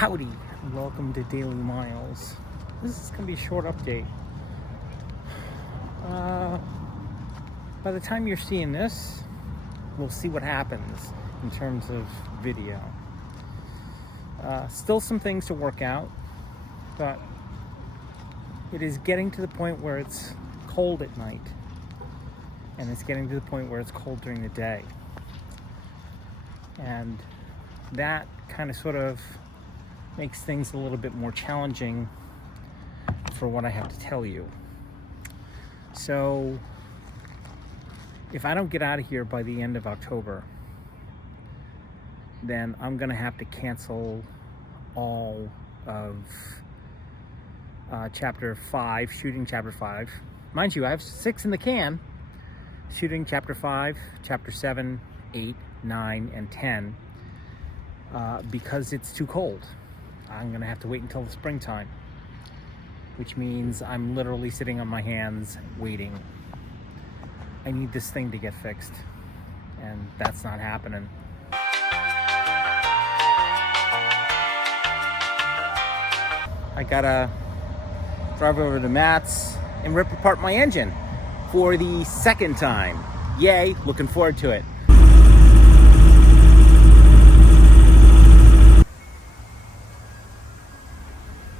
Howdy, and welcome to Daily Miles. This is going to be a short update. By the time you're seeing this, we'll see what happens in terms of video. Still some things to work out, but it is getting to the point where it's cold at night, and it's getting to the point where it's cold during the day. And that kind of sort of makes things a little bit more challenging for what I have to tell you. So if I don't get out of here by the end of October, then I'm gonna have to cancel all of chapter 5, shooting chapter 5. Mind you, I have 6 in the can. Shooting chapter 5, chapter 7, 8, 9, and 10, because it's too cold. I'm gonna have to wait until the springtime, which means I'm literally sitting on my hands waiting. I need this thing to get fixed, and that's not happening. I gotta drive over to Matt's and rip apart my engine for the second time. Yay, looking forward to it.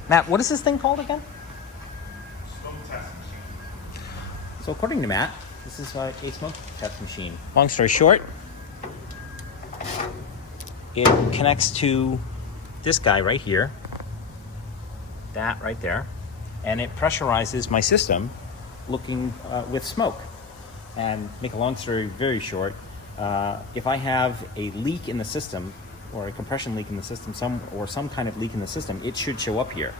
Matt, what is this thing called again? Smoke test machine. So according to Matt, this is a smoke test machine. Long story short, it connects to this guy right here, that right there, and it pressurizes my system looking with smoke. And make a long story very short, if I have a leak in the system, or a compression leak in the system, some kind of leak in the system, it should show up here.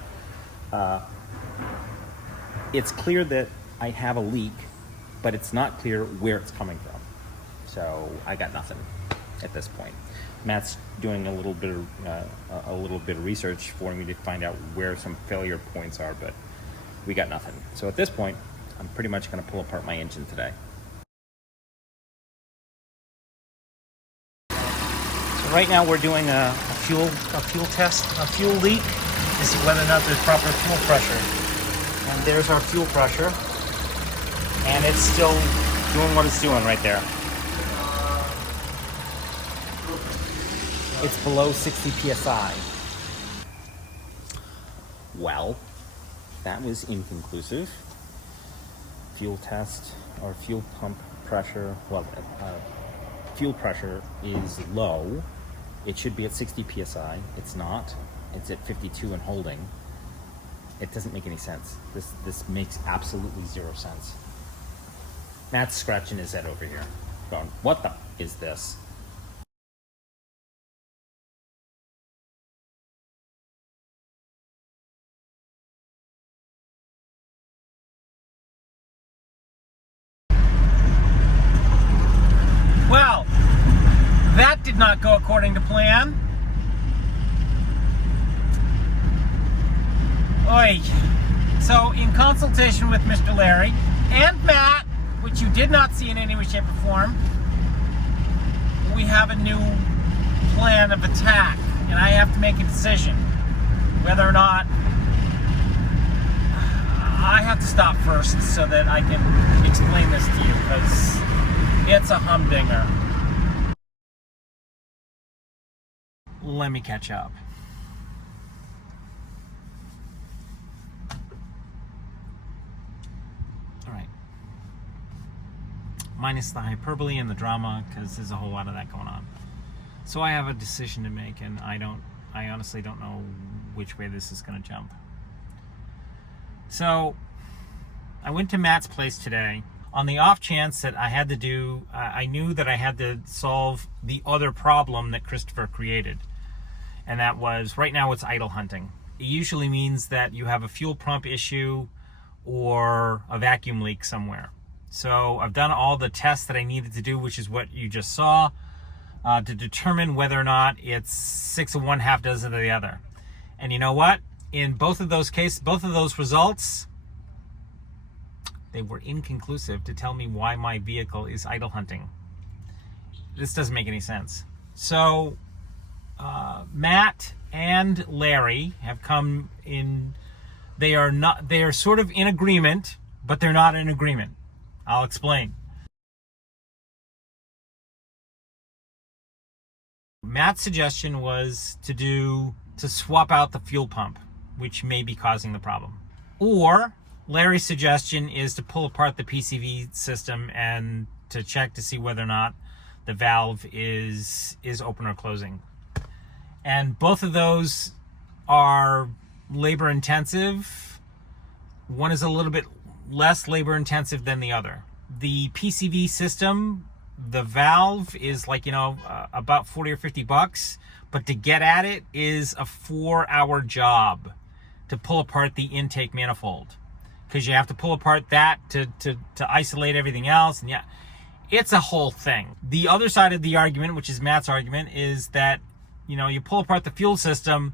It's clear that I have a leak, but it's not clear where it's coming from. So I got nothing at this point. Matt's doing a little bit of research for me to find out where some failure points are, but we got nothing. So at this point, I'm pretty much going to pull apart my engine today. Right now we're doing a fuel test, a fuel leak, to see whether or not there's proper fuel pressure. And there's our fuel pressure, and it's still doing what it's doing right there. It's below 60 psi. Well, that was inconclusive. Fuel test, or fuel pump pressure, fuel pressure is low. It should be at 60 psi. It's not. It's at 52 and holding. It doesn't make any sense. This makes absolutely zero sense. Matt's scratching his head over here, going, "What the is this?" Well, that did not go according to plan. Oy. So, in consultation with Mr. Larry and Matt, which you did not see in any way, shape, or form, we have a new plan of attack, and I have to make a decision whether or not I have to stop first so that I can explain this to you, because it's a humdinger. Let me catch up. All right. Minus the hyperbole and the drama, because there's a whole lot of that going on. So I have a decision to make, and I honestly don't know which way this is going to jump. So I went to Matt's place today on the off chance that I knew that I had to solve the other problem that Christopher created. And that was, right now it's idle hunting. It usually means that you have a fuel pump issue or a vacuum leak somewhere. So I've done all the tests that I needed to do, which is what you just saw, to determine whether or not it's 6 of one, half dozen of the other. And you know what? In both of those cases, both of those results, they were inconclusive to tell me why my vehicle is idle hunting. This doesn't make any sense. So Matt and Larry have come in. They are sort of in agreement, but they're not in agreement. I'll explain. Matt's suggestion was to swap out the fuel pump, which may be causing the problem. Or Larry's suggestion is to pull apart the PCV system and to check to see whether or not the valve is open or closing. And both of those are labor intensive. One is a little bit less labor intensive than the other. The PCV system, the valve is like, about 40 or 50 bucks, but to get at it is a 4-hour job to pull apart the intake manifold, because you have to pull apart that to isolate everything else. And yeah, it's a whole thing. The other side of the argument, which is Matt's argument, is that, you pull apart the fuel system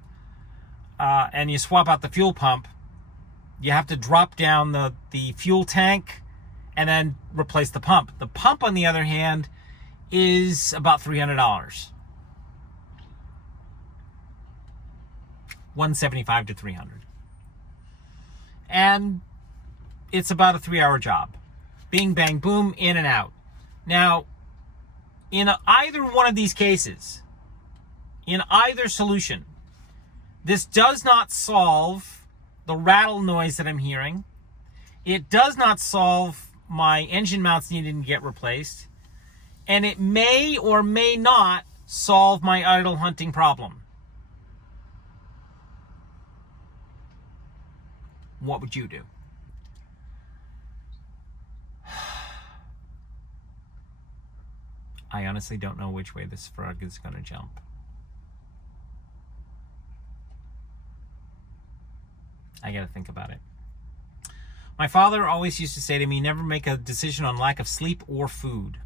and you swap out the fuel pump. You have to drop down the fuel tank and then replace the pump. The pump, on the other hand, is about $300. $175 to $300. And it's about a 3-hour job. Bing, bang, boom, in and out. Now, in either one of these cases, in either solution, this does not solve the rattle noise that I'm hearing. It does not solve my engine mounts needing to get replaced. And it may or may not solve my idle hunting problem. What would you do? I honestly don't know which way this frog is going to jump. I got to think about it. My father always used to say to me, never make a decision on lack of sleep or food.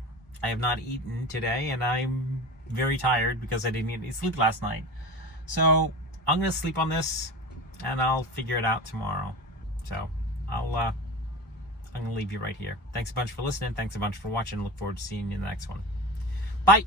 I have not eaten today, and I'm very tired because I didn't get any sleep last night. So I'm going to sleep on this, and I'll figure it out tomorrow. So I'm going to leave you right here. Thanks a bunch for listening. Thanks a bunch for watching. Look forward to seeing you in the next one. Bye.